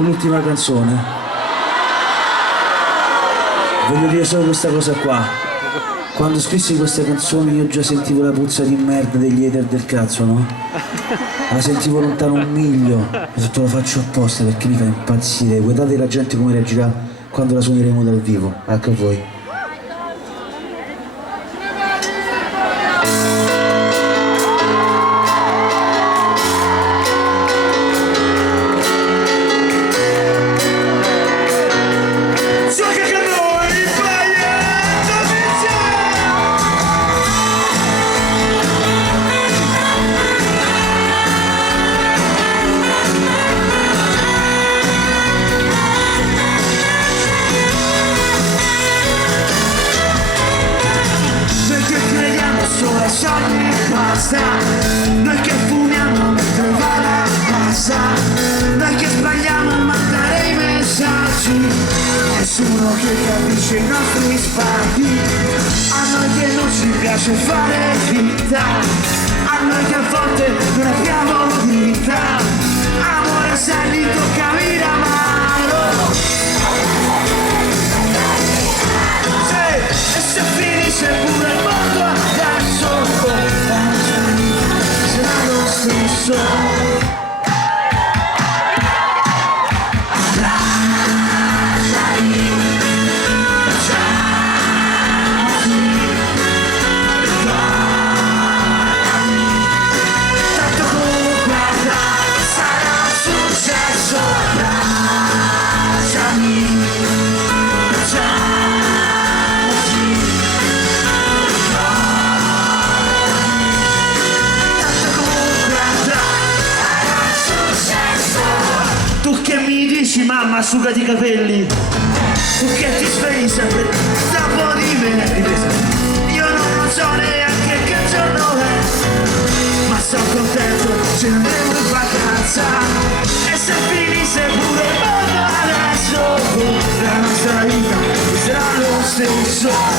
L'ultima canzone, voglio dire solo questa cosa qua. Quando scrissi queste canzoni io già sentivo la puzza di merda degli hater del cazzo, no? La sentivo lontano un miglio. Ho detto lo faccio apposta perché mi fa impazzire. Guardate la gente come reagirà quando la suoneremo dal vivo. Anche a voi. Sogni basta, noi che fumiamo mentre va la passa, noi che sbagliamo a mandare i messaggi, nessuno che capisce i nostri sbagli, a noi che non ci piace fare finta, a noi che a volte non abbiamo vita, amore sai li tocca miramaro, e se finisce pure il mondo adesso sarà lo stesso. Lasciami, lasciami, ricordami, tanto guarda, sarà successo. Lasciami, tu che mi dici mamma asciugati i capelli, tu che ti svegli sempre dopo di me, io non so neanche che giorno è, ma sono contento se andremo in vacanza, e se finisse pure il mondo adesso, la nostra vita sarà lo stesso.